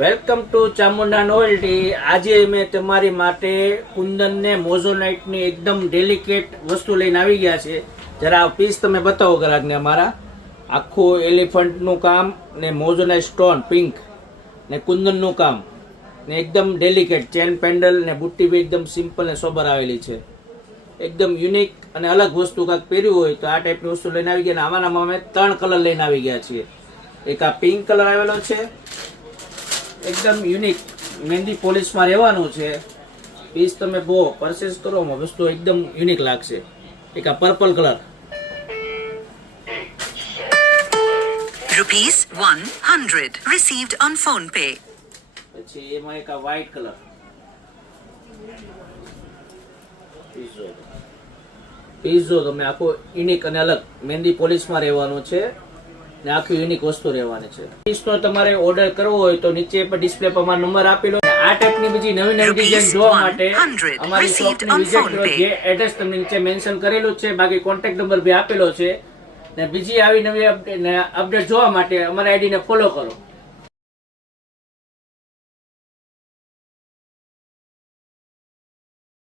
Welcome to Chamunda novelty. આજે મેં તમારી માટે કુંદન ને મોઝોનાઇટ ની એકદમ ડેલિકેટ વસ્તુ લઈને આવી ગયા છે। જરા પીસ તમે બતાવો ગ્રાહક ને। અમારા આખું એલિફન્ટ નું કામ ને મોઝોનાઇટ સ્ટોન પિંક ને કુંદન નું કામ ને એકદમ ડેલિકેટ ચેન પેન્ડલ ને બુટ્ટી બી એકદમ સિમ્પલ ને સોબર આવેલી છે। એકદમ યુનિક અને અલગ વસ્તુ કાંઈક પહેર્યું હોય તો આ ટાઈપની વસ્તુ લઈને આવી ગયા। આમાં અમે 3 કલર લઈને આવી ગયા છીએ। એક આ પિંક કલર આવેલો છે, एकदम यूनिक मेहंदी पॉलिश में रहवानुं छे। पीस तमे बो परचेस करो वस्तु एकदम यूनिक लागशे। एक आ purple colour ₹100 received on phone pay। પછી એમાં એક આ વ્હાઈટ કલર पीस जो તમે આખો યુનિક અને અલગ મહેંદી પોલિશ માં રહેવાનું છે ને આખી યુનિક વસ્તુ રહેવાની છે। પીસનો તમારે ઓર્ડર કરવો હોય તો નીચે પર ડિસ્પ્લે પર મારો નંબર આપેલો છે। આ ટાઈપની બીજી નવી નવી ડિઝાઇન જોવા માટે અમારી શોપની વિઝિટ કરો। જે એડ્રેસ તમને નીચે મેન્શન કરેલું છે, બાકી કોન્ટેક્ટ નંબર બી આપેલો છે। ને બીજી આવી નવી અપડેટ જોવા માટે અમારી આઈડીને ફોલો કરો।